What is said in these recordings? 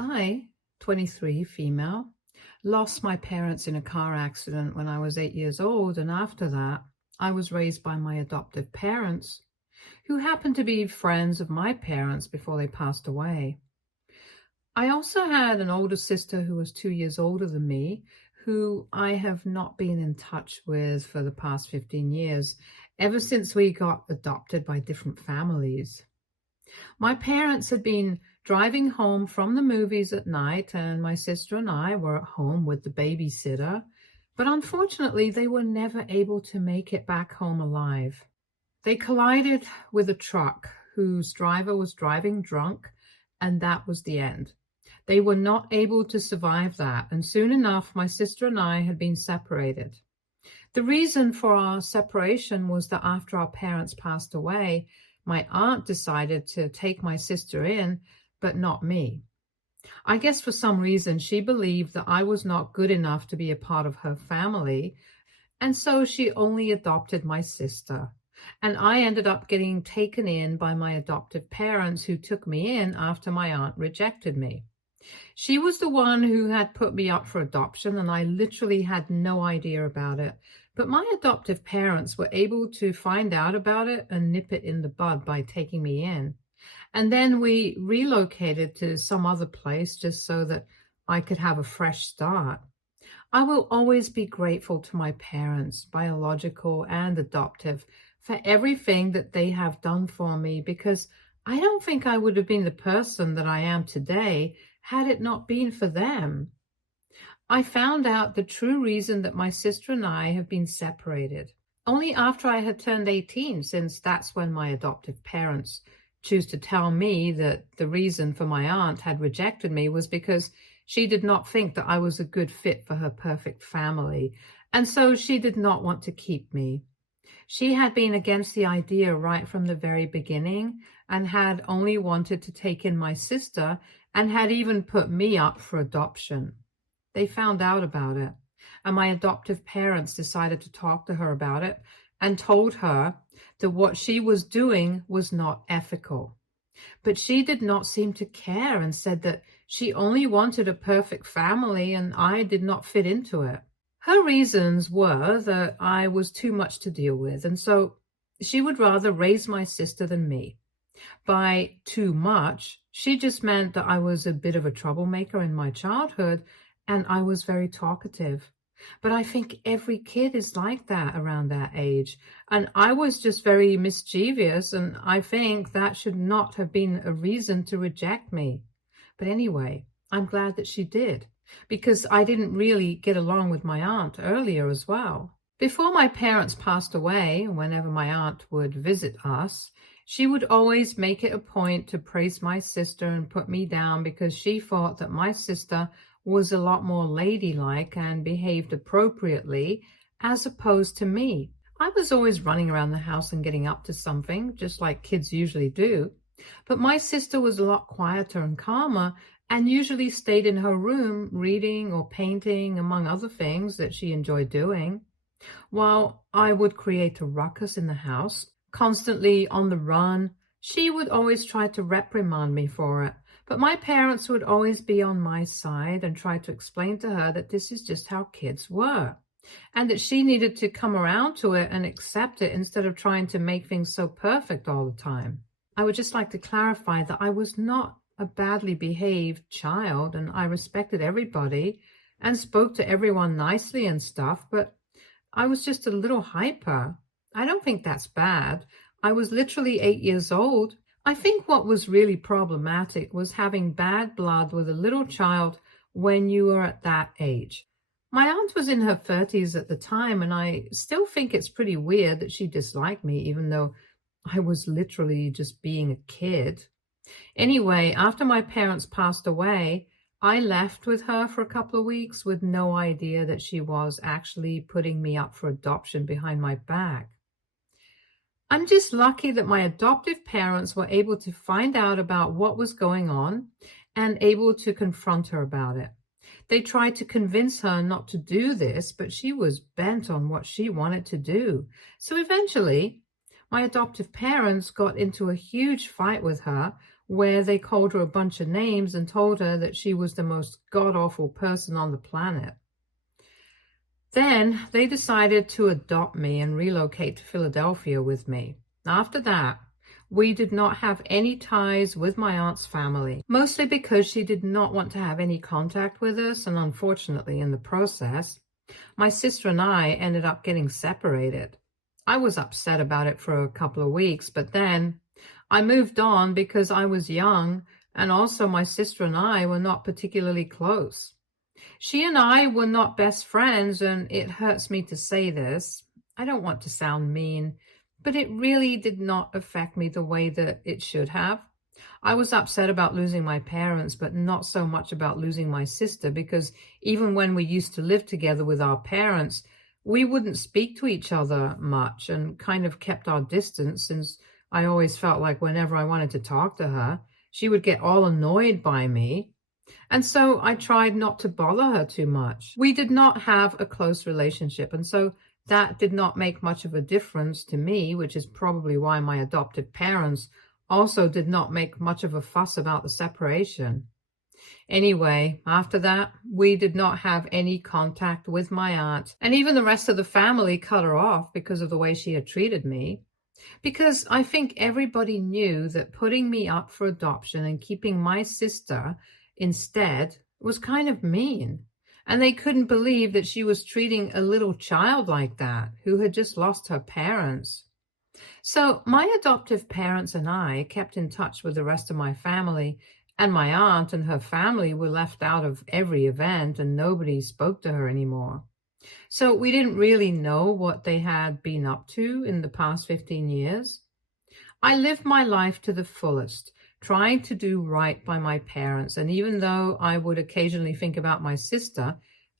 I, 23, female, lost my parents in a car accident when I was 8 years old, and after that, I was raised by my adoptive parents, who happened to be friends of my parents before they passed away. I also had an older sister who was 2 years older than me, who I have not been in touch with for the past 15 years, ever since we got adopted by different families. My parents had been driving home from the movies at night, and my sister and I were at home with the babysitter, but unfortunately, they were never able to make it back home alive. They collided with a truck whose driver was driving drunk, and that was the end. They were not able to survive that, and soon enough, my sister and I had been separated. The reason for our separation was that after our parents passed away, my aunt decided to take my sister in, but not me. I guess for some reason she believed that I was not good enough to be a part of her family, and so she only adopted my sister. And I ended up getting taken in by my adoptive parents, who took me in after my aunt rejected me. She was the one who had put me up for adoption, and I literally had no idea about it. But my adoptive parents were able to find out about it and nip it in the bud by taking me in. And then we relocated to some other place just so that I could have a fresh start. I will always be grateful to my parents, biological and adoptive, for everything that they have done for me, because I don't think I would have been the person that I am today had it not been for them. I found out the true reason that my sister and I have been separated only after I had turned 18, since that's when my adoptive parents choose to tell me that the reason for my aunt had rejected me was because she did not think that I was a good fit for her perfect family, and so she did not want to keep me. She had been against the idea right from the very beginning and had only wanted to take in my sister and had even put me up for adoption. They found out about it, and my adoptive parents decided to talk to her about it and told her that what she was doing was not ethical. But she did not seem to care and said that she only wanted a perfect family and I did not fit into it. Her reasons were that I was too much to deal with, and so she would rather raise my sister than me. By too much, she just meant that I was a bit of a troublemaker in my childhood and I was very talkative. But I think every kid is like that around that age. And I was just very mischievous, and I think that should not have been a reason to reject me. But anyway, I'm glad that she did, because I didn't really get along with my aunt earlier as well. Before my parents passed away, whenever my aunt would visit us, she would always make it a point to praise my sister and put me down because she thought that my sister was a lot more ladylike and behaved appropriately as opposed to me. I was always running around the house and getting up to something, just like kids usually do. But my sister was a lot quieter and calmer and usually stayed in her room reading or painting, among other things that she enjoyed doing. While I would create a ruckus in the house, constantly on the run, she would always try to reprimand me for it. But my parents would always be on my side and try to explain to her that this is just how kids were, and that she needed to come around to it and accept it instead of trying to make things so perfect all the time. I would just like to clarify that I was not a badly behaved child, and I respected everybody and spoke to everyone nicely and stuff, but I was just a little hyper. I don't think that's bad. I was literally 8 years old. I think what was really problematic was having bad blood with a little child when you are at that age. My aunt was in her 30s at the time, and I still think it's pretty weird that she disliked me, even though I was literally just being a kid. Anyway, after my parents passed away, I left with her for a couple of weeks with no idea that she was actually putting me up for adoption behind my back. I'm just lucky that my adoptive parents were able to find out about what was going on and able to confront her about it. They tried to convince her not to do this, but she was bent on what she wanted to do. So eventually, my adoptive parents got into a huge fight with her, where they called her a bunch of names and told her that she was the most god-awful person on the planet. Then they decided to adopt me and relocate to Philadelphia with me. After that, we did not have any ties with my aunt's family, mostly because she did not want to have any contact with us, and unfortunately, in the process, my sister and I ended up getting separated. I was upset about it for a couple of weeks, but then I moved on because I was young, and also my sister and I were not particularly close. She and I were not best friends, and it hurts me to say this. I don't want to sound mean, but it really did not affect me the way that it should have. I was upset about losing my parents, but not so much about losing my sister, because even when we used to live together with our parents, we wouldn't speak to each other much and kind of kept our distance, since I always felt like whenever I wanted to talk to her, she would get all annoyed by me. And so I tried not to bother her too much. We did not have a close relationship, and so that did not make much of a difference to me, which is probably why my adoptive parents also did not make much of a fuss about the separation. Anyway, after that, we did not have any contact with my aunt, and even the rest of the family cut her off because of the way she had treated me. Because I think everybody knew that putting me up for adoption and keeping my sister instead was kind of mean. And they couldn't believe that she was treating a little child like that, who had just lost her parents. So my adoptive parents and I kept in touch with the rest of my family, and my aunt and her family were left out of every event, and nobody spoke to her anymore. So we didn't really know what they had been up to in the past 15 years. I lived my life to the fullest, trying to do right by my parents, and even though I would occasionally think about my sister,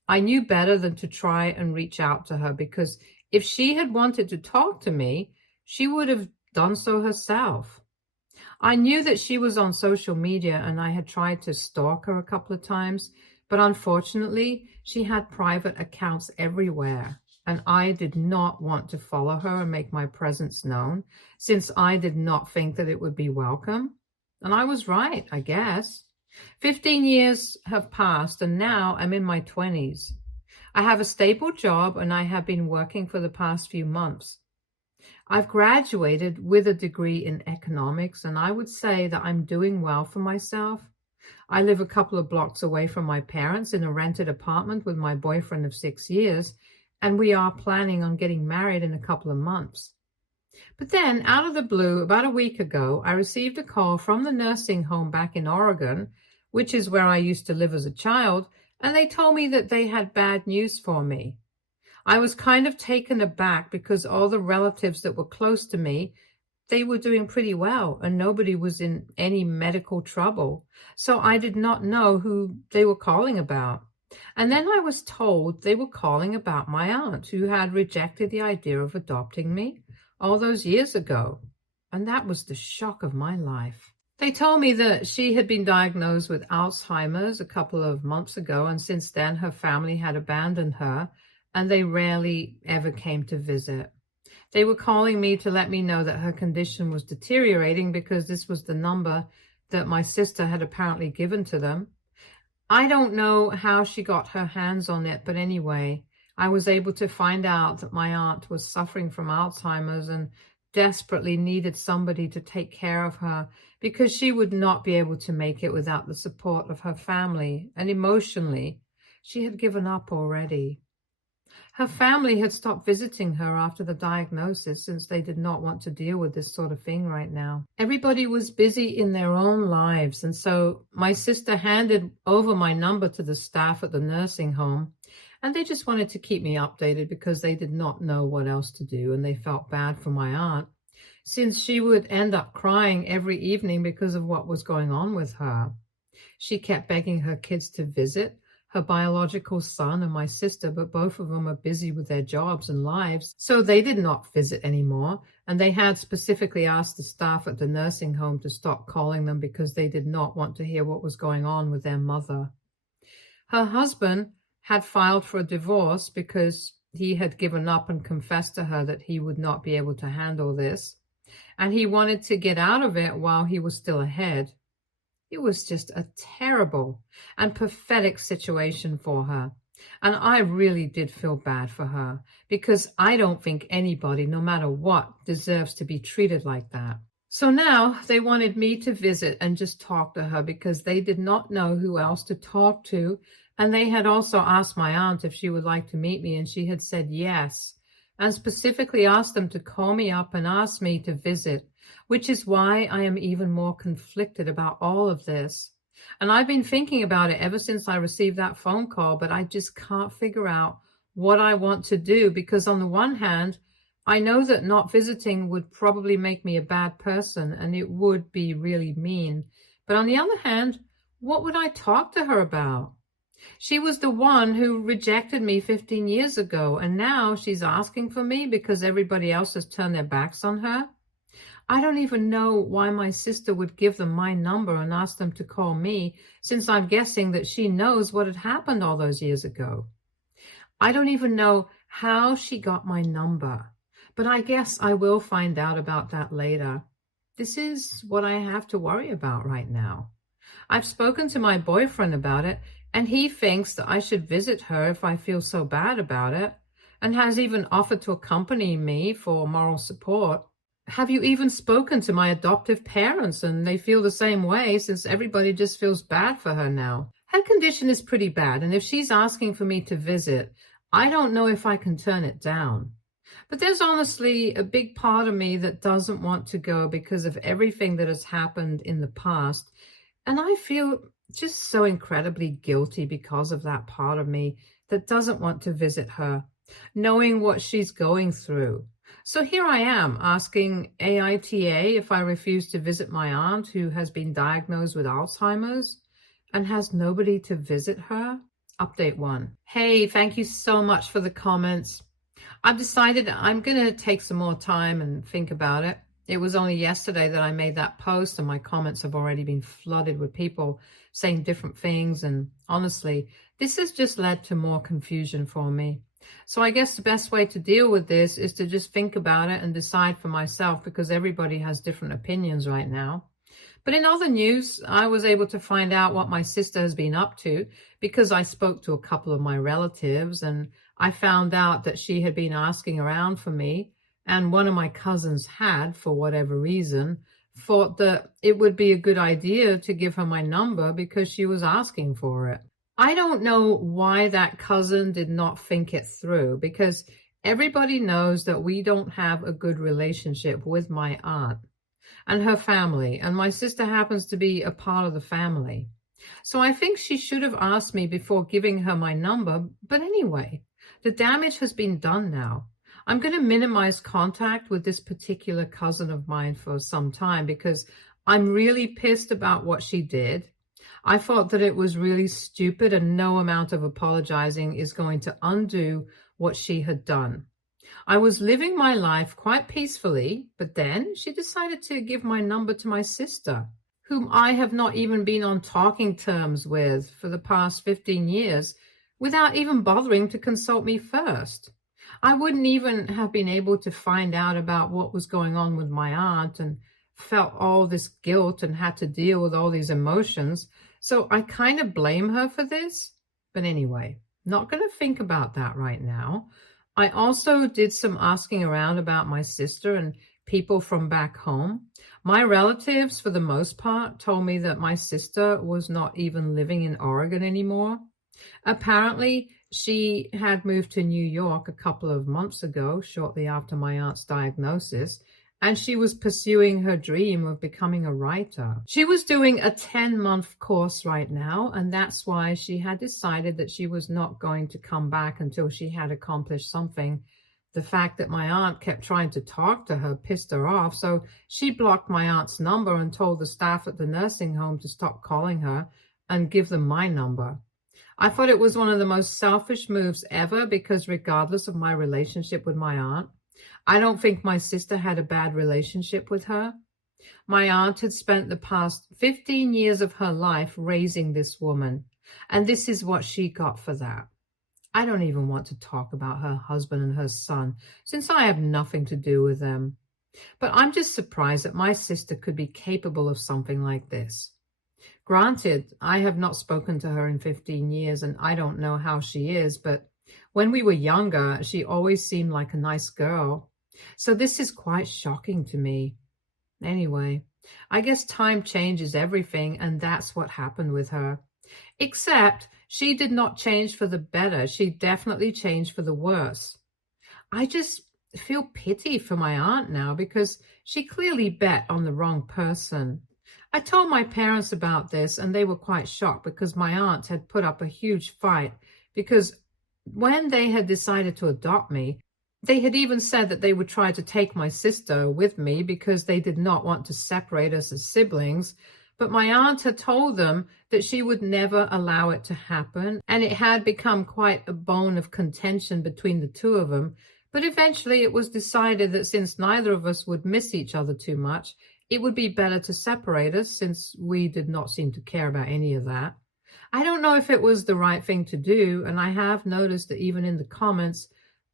I knew better than to try and reach out to her, because if she had wanted to talk to me, she would have done so herself. I knew that she was on social media, and I had tried to stalk her a couple of times, but unfortunately, she had private accounts everywhere, and I did not want to follow her and make my presence known, since I did not think that it would be welcome. And I was right, I guess. 15 years have passed, and now I'm in my 20s. I have a stable job, and I have been working for the past few months. I've graduated with a degree in economics, and I would say that I'm doing well for myself. I live a couple of blocks away from my parents in a rented apartment with my boyfriend of 6 years, and we are planning on getting married in a couple of months. But then, out of the blue, about a week ago, I received a call from the nursing home back in Oregon, which is where I used to live as a child, and they told me that they had bad news for me. I was kind of taken aback because all the relatives that were close to me, they were doing pretty well, and nobody was in any medical trouble. So I did not know who they were calling about. And then I was told they were calling about my aunt, who had rejected the idea of adopting me all those years ago. And that was the shock of my life. They told me that she had been diagnosed with Alzheimer's a couple of months ago, and since then her family had abandoned her, and they rarely ever came to visit. They were calling me to let me know that her condition was deteriorating because this was the number that my sister had apparently given to them. I don't know how she got her hands on it, but anyway, I was able to find out that my aunt was suffering from Alzheimer's and desperately needed somebody to take care of her because she would not be able to make it without the support of her family, and emotionally, she had given up already. Her family had stopped visiting her after the diagnosis, since they did not want to deal with this sort of thing right now. Everybody was busy in their own lives, and so my sister handed over my number to the staff at the nursing home, and they just wanted to keep me updated because they did not know what else to do, and they felt bad for my aunt, since she would end up crying every evening because of what was going on with her. She kept begging her kids to visit, her biological son and my sister, but both of them are busy with their jobs and lives, so they did not visit anymore, and they had specifically asked the staff at the nursing home to stop calling them because they did not want to hear what was going on with their mother. Her husband had filed for a divorce because he had given up and confessed to her that he would not be able to handle this, and he wanted to get out of it while he was still ahead. It was just a terrible and pathetic situation for her. And I really did feel bad for her because I don't think anybody, no matter what, deserves to be treated like that. So now they wanted me to visit and just talk to her because they did not know who else to talk to. And they had also asked my aunt if she would like to meet me, and she had said yes, and specifically asked them to call me up and ask me to visit, which is why I am even more conflicted about all of this. And I've been thinking about it ever since I received that phone call, but I just can't figure out what I want to do because on the one hand, I know that not visiting would probably make me a bad person and it would be really mean. But on the other hand, what would I talk to her about? She was the one who rejected me 15 years ago, and now she's asking for me because everybody else has turned their backs on her. I don't even know why my sister would give them my number and ask them to call me, since I'm guessing that she knows what had happened all those years ago. I don't even know how she got my number, but I guess I will find out about that later. This is what I have to worry about right now. I've spoken to my boyfriend about it, and he thinks that I should visit her if I feel so bad about it, and has even offered to accompany me for moral support. Have you even spoken to my adoptive parents and they feel the same way since everybody just feels bad for her now? Her condition is pretty bad, and if she's asking for me to visit, I don't know if I can turn it down. But there's honestly a big part of me that doesn't want to go because of everything that has happened in the past. And I feel just so incredibly guilty because of that part of me that doesn't want to visit her, knowing what she's going through. So here I am asking AITA if I refuse to visit my aunt who has been diagnosed with Alzheimer's and has nobody to visit her. Update 1. Hey, thank you so much for the comments. I've decided I'm going to take some more time and think about it. It was only yesterday that I made that post, and my comments have already been flooded with people saying different things. And honestly, this has just led to more confusion for me. So I guess the best way to deal with this is to just think about it and decide for myself, because everybody has different opinions right now. But in other news, I was able to find out what my sister has been up to because I spoke to a couple of my relatives, and I found out that she had been asking around for me, and one of my cousins had, for whatever reason, thought that it would be a good idea to give her my number because she was asking for it. I don't know why that cousin did not think it through, because everybody knows that we don't have a good relationship with my aunt and her family, and my sister happens to be a part of the family. So I think she should have asked me before giving her my number. But anyway, the damage has been done now. I'm going to minimize contact with this particular cousin of mine for some time because I'm really pissed about what she did. I thought that it was really stupid, and no amount of apologizing is going to undo what she had done. I was living my life quite peacefully, but then she decided to give my number to my sister, whom I have not even been on talking terms with for the past 15 years, without even bothering to consult me first. I wouldn't even have been able to find out about what was going on with my aunt, and felt all this guilt and had to deal with all these emotions. So I kind of blame her for this. But anyway, not going to think about that right now. I also did some asking around about my sister and people from back home. My relatives, for the most part, told me that my sister was not even living in Oregon anymore. Apparently, she had moved to New York a couple of months ago, shortly after my aunt's diagnosis, and she was pursuing her dream of becoming a writer. She was doing a 10-month course right now, and that's why she had decided that she was not going to come back until she had accomplished something. The fact that my aunt kept trying to talk to her pissed her off, so she blocked my aunt's number and told the staff at the nursing home to stop calling her and give them my number. I thought it was one of the most selfish moves ever because regardless of my relationship with my aunt, I don't think my sister had a bad relationship with her. My aunt had spent the past 15 years of her life raising this woman, and this is what she got for that. I don't even want to talk about her husband and her son, since I have nothing to do with them. But I'm just surprised that my sister could be capable of something like this. Granted, I have not spoken to her in 15 years and I don't know how she is, but when we were younger, she always seemed like a nice girl. So this is quite shocking to me. Anyway, I guess time changes everything, and that's what happened with her. Except she did not change for the better. She definitely changed for the worse. I just feel pity for my aunt now because she clearly bet on the wrong person. I told my parents about this and they were quite shocked because my aunt had put up a huge fight because when they had decided to adopt me, they had even said that they would try to take my sister with me because they did not want to separate us as siblings. But my aunt had told them that she would never allow it to happen, and it had become quite a bone of contention between the two of them. But eventually it was decided that since neither of us would miss each other too much, it would be better to separate us since we did not seem to care about any of that. I don't know if it was the right thing to do, and I have noticed that even in the comments,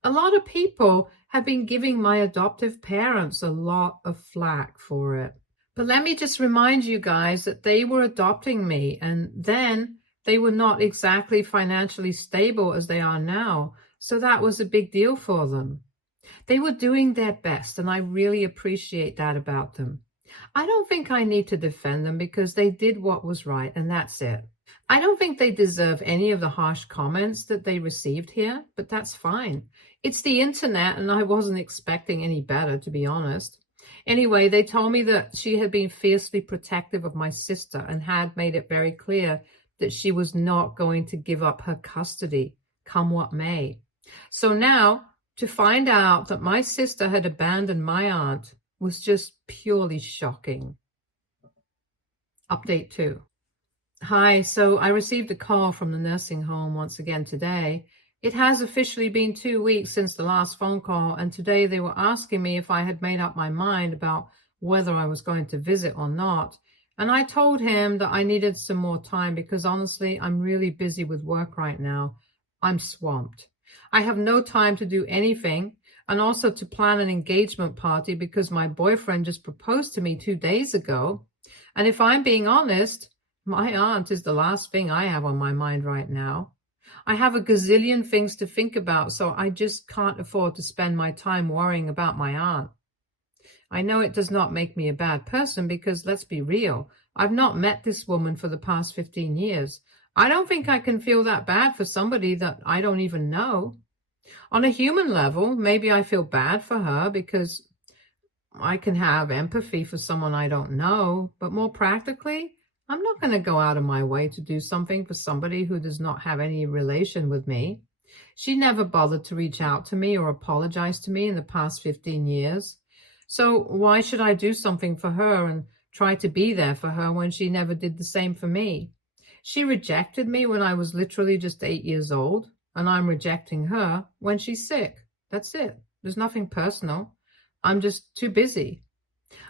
a lot of people have been giving my adoptive parents a lot of flack for it. But let me just remind you guys that they were adopting me, and then they were not exactly financially stable as they are now, so that was a big deal for them. They were doing their best, and I really appreciate that about them. I don't think I need to defend them because they did what was right, and that's it. I don't think they deserve any of the harsh comments that they received here, but that's fine. It's the internet, and I wasn't expecting any better, to be honest. Anyway, they told me that she had been fiercely protective of my sister and had made it very clear that she was not going to give up her custody, come what may. So now, to find out that my sister had abandoned my aunt was just purely shocking. Update 2. Hi, so I received a call from the nursing home once again today. It has officially been 2 weeks since the last phone call, and today they were asking me if I had made up my mind about whether I was going to visit or not. And I told him that I needed some more time because honestly, I'm really busy with work right now. I'm swamped. I have no time to do anything, and also to plan an engagement party because my boyfriend just proposed to me 2 days ago. And if I'm being honest, my aunt is the last thing I have on my mind right now. I have a gazillion things to think about, so I just can't afford to spend my time worrying about my aunt. I know it does not make me a bad person because, let's be real, I've not met this woman for the past 15 years. I don't think I can feel that bad for somebody that I don't even know. On a human level, maybe I feel bad for her because I can have empathy for someone I don't know, but more practically, I'm not going to go out of my way to do something for somebody who does not have any relation with me. She never bothered to reach out to me or apologize to me in the past 15 years. So why should I do something for her and try to be there for her when she never did the same for me? She rejected me when I was literally just 8 years old, and I'm rejecting her when she's sick. That's it. There's nothing personal. I'm just too busy.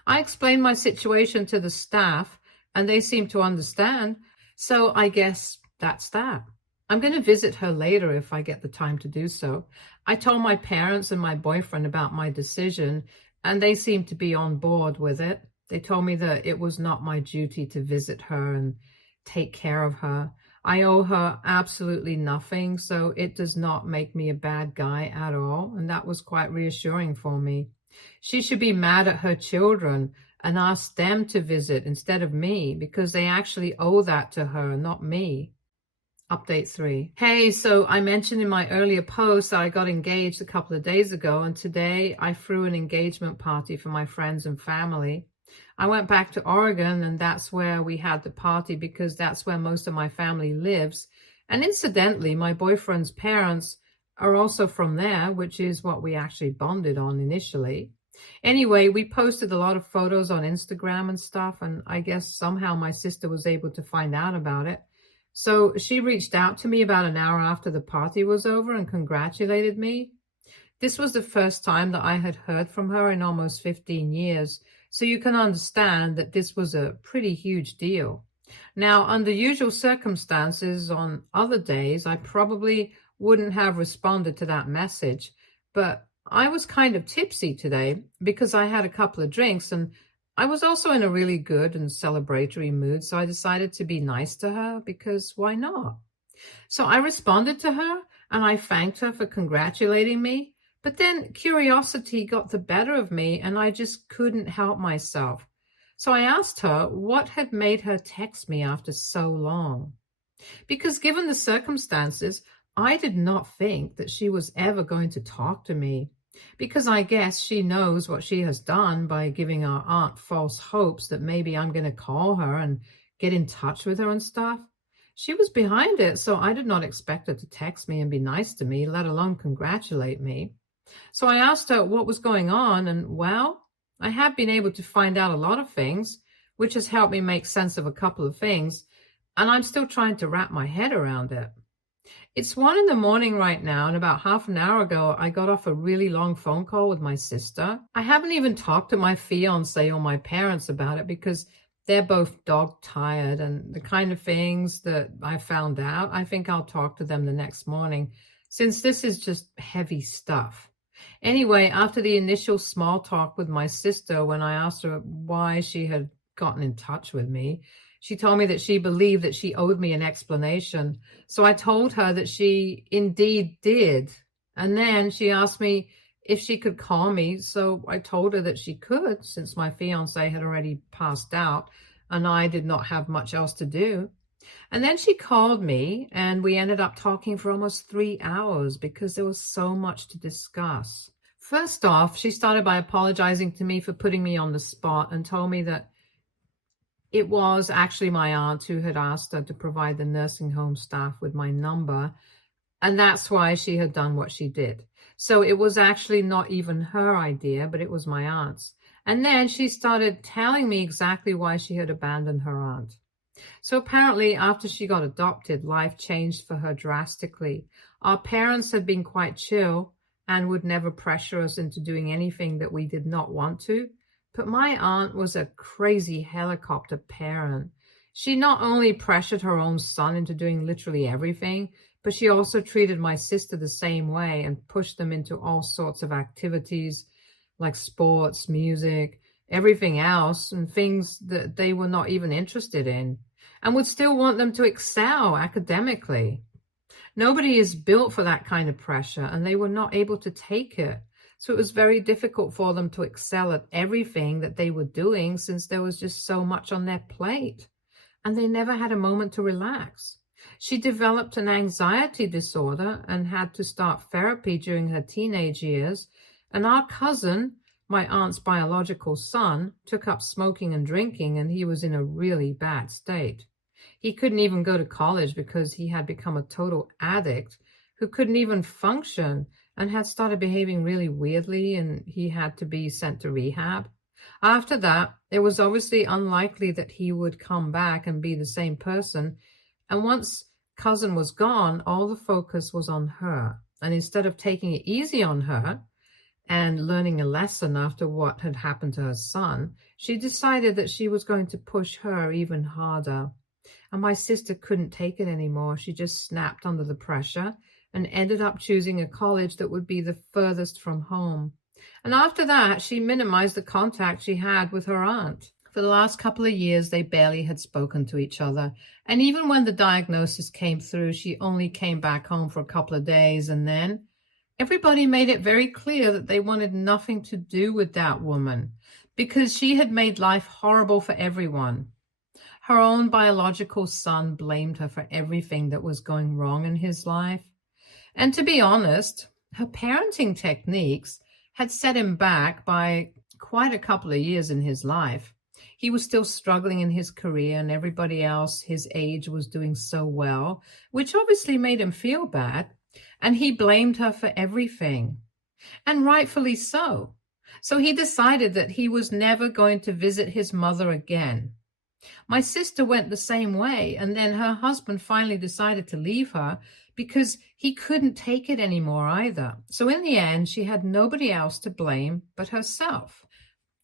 I explained my situation to the staff, and they seem to understand. So I guess that's that. I'm going to visit her later if I get the time to do so. I told my parents and my boyfriend about my decision, and they seem to be on board with it. They told me that it was not my duty to visit her and take care of her. I owe her absolutely nothing, so it does not make me a bad guy at all, and that was quite reassuring for me. She should be mad at her children and ask them to visit instead of me because they actually owe that to her, not me. Update 3. Hey, so I mentioned in my earlier post that I got engaged a couple of days ago, and today I threw an engagement party for my friends and family. I went back to Oregon, and that's where we had the party because that's where most of my family lives. And incidentally, my boyfriend's parents are also from there, which is what we actually bonded on initially. Anyway, we posted a lot of photos on Instagram and stuff, and I guess somehow my sister was able to find out about it. So she reached out to me about an hour after the party was over and congratulated me. This was the first time that I had heard from her in almost 15 years, so you can understand that this was a pretty huge deal. Now, under usual circumstances, on other days, I probably wouldn't have responded to that message, but I was kind of tipsy today because I had a couple of drinks and I was also in a really good and celebratory mood, so I decided to be nice to her because why not? So I responded to her and I thanked her for congratulating me. But then curiosity got the better of me and I just couldn't help myself. So I asked her what had made her text me after so long. Because given the circumstances, I did not think that she was ever going to talk to me. Because I guess she knows what she has done by giving our aunt false hopes that maybe I'm going to call her and get in touch with her and stuff. She was behind it, so I did not expect her to text me and be nice to me, let alone congratulate me. So I asked her what was going on, and well, I have been able to find out a lot of things, which has helped me make sense of a couple of things, and I'm still trying to wrap my head around it. It's 1 in the morning right now, and about half an hour ago, I got off a really long phone call with my sister. I haven't even talked to my fiance or my parents about it because they're both dog tired, and the kind of things that I found out, I think I'll talk to them the next morning since this is just heavy stuff. Anyway, after the initial small talk with my sister, when I asked her why she had gotten in touch with me, she told me that she believed that she owed me an explanation. So I told her that she indeed did. And then she asked me if she could call me. So I told her that she could, since my fiance had already passed out and I did not have much else to do. And then she called me and we ended up talking for almost 3 hours because there was so much to discuss. First off, she started by apologizing to me for putting me on the spot and told me that it was actually my aunt who had asked her to provide the nursing home staff with my number, and that's why she had done what she did. So it was actually not even her idea, but it was my aunt's. And then she started telling me exactly why she had abandoned her aunt. So apparently, after she got adopted, life changed for her drastically. Our parents had been quite chill and would never pressure us into doing anything that we did not want to. But my aunt was a crazy helicopter parent. She not only pressured her own son into doing literally everything, but she also treated my sister the same way and pushed them into all sorts of activities like sports, music, everything else, and things that they were not even interested in, and would still want them to excel academically. Nobody is built for that kind of pressure, and they were not able to take it. So it was very difficult for them to excel at everything that they were doing since there was just so much on their plate. And they never had a moment to relax. She developed an anxiety disorder and had to start therapy during her teenage years. And our cousin, my aunt's biological son, took up smoking and drinking, and he was in a really bad state. He couldn't even go to college because he had become a total addict who couldn't even function and had started behaving really weirdly, and he had to be sent to rehab. After that, it was obviously unlikely that he would come back and be the same person. And once cousin was gone, all the focus was on her. And instead of taking it easy on her and learning a lesson after what had happened to her son, she decided that she was going to push her even harder. And my sister couldn't take it anymore. She just snapped under the pressure and ended up choosing a college that would be the furthest from home. And after that, she minimized the contact she had with her aunt. For the last couple of years, they barely had spoken to each other. And even when the diagnosis came through, she only came back home for a couple of days. And then everybody made it very clear that they wanted nothing to do with that woman because she had made life horrible for everyone. Her own biological son blamed her for everything that was going wrong in his life. And to be honest, her parenting techniques had set him back by quite a couple of years in his life. He was still struggling in his career, and everybody else his age was doing so well, which obviously made him feel bad. And he blamed her for everything, and rightfully so. So he decided that he was never going to visit his mother again. My sister went the same way, and then her husband finally decided to leave her because he couldn't take it anymore either. So in the end, she had nobody else to blame but herself.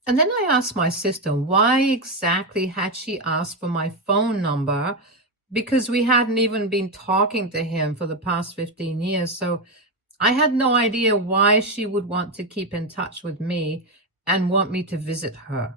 And then I asked my sister, why exactly had she asked for my phone number? Because we hadn't even been talking to him for the past 15 years. So I had no idea why she would want to keep in touch with me and want me to visit her.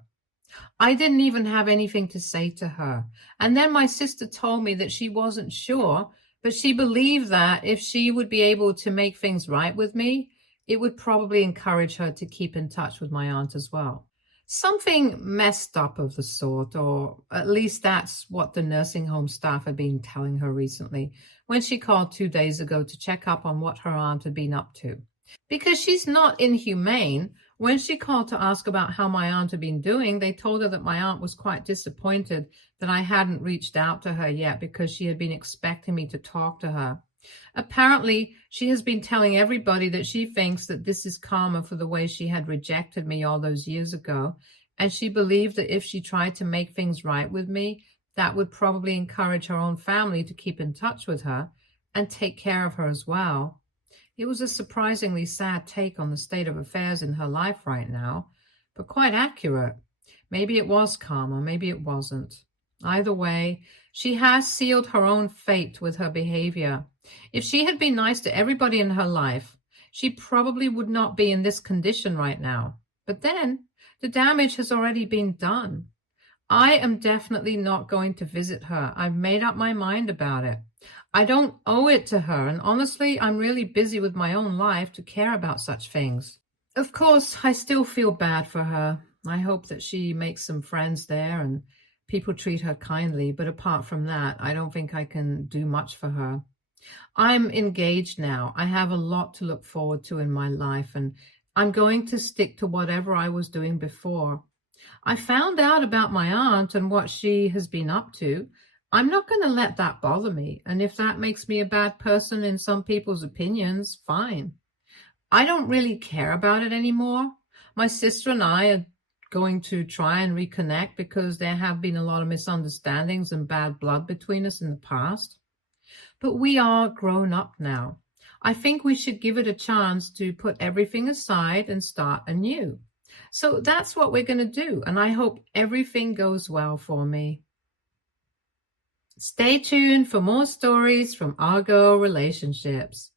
I didn't even have anything to say to her. And then my sister told me that she wasn't sure, but she believed that if she would be able to make things right with me, it would probably encourage her to keep in touch with my aunt as well. Something messed up of the sort, or at least that's what the nursing home staff had been telling her recently when she called 2 days ago to check up on what her aunt had been up to. Because she's not inhumane, when she called to ask about how my aunt had been doing, they told her that my aunt was quite disappointed that I hadn't reached out to her yet because she had been expecting me to talk to her. Apparently, she has been telling everybody that she thinks that this is karma for the way she had rejected me all those years ago, and she believed that if she tried to make things right with me, that would probably encourage her own family to keep in touch with her and take care of her as well. It was a surprisingly sad take on the state of affairs in her life right now, but quite accurate. Maybe it was karma, maybe it wasn't. Either way, she has sealed her own fate with her behavior. If she had been nice to everybody in her life, she probably would not be in this condition right now. But then, the damage has already been done. I am definitely not going to visit her. I've made up my mind about it. I don't owe it to her, and honestly, I'm really busy with my own life to care about such things. Of course, I still feel bad for her. I hope that she makes some friends there and people treat her kindly, but apart from that, I don't think I can do much for her. I'm engaged now. I have a lot to look forward to in my life, and I'm going to stick to whatever I was doing before. I found out about my aunt and what she has been up to. I'm not going to let that bother me. And if that makes me a bad person in some people's opinions, fine. I don't really care about it anymore. My sister and I are going to try and reconnect because there have been a lot of misunderstandings and bad blood between us in the past. But we are grown up now. I think we should give it a chance to put everything aside and start anew. So that's what we're going to do. And I hope everything goes well for me. Stay tuned for more stories from Argo Relationships.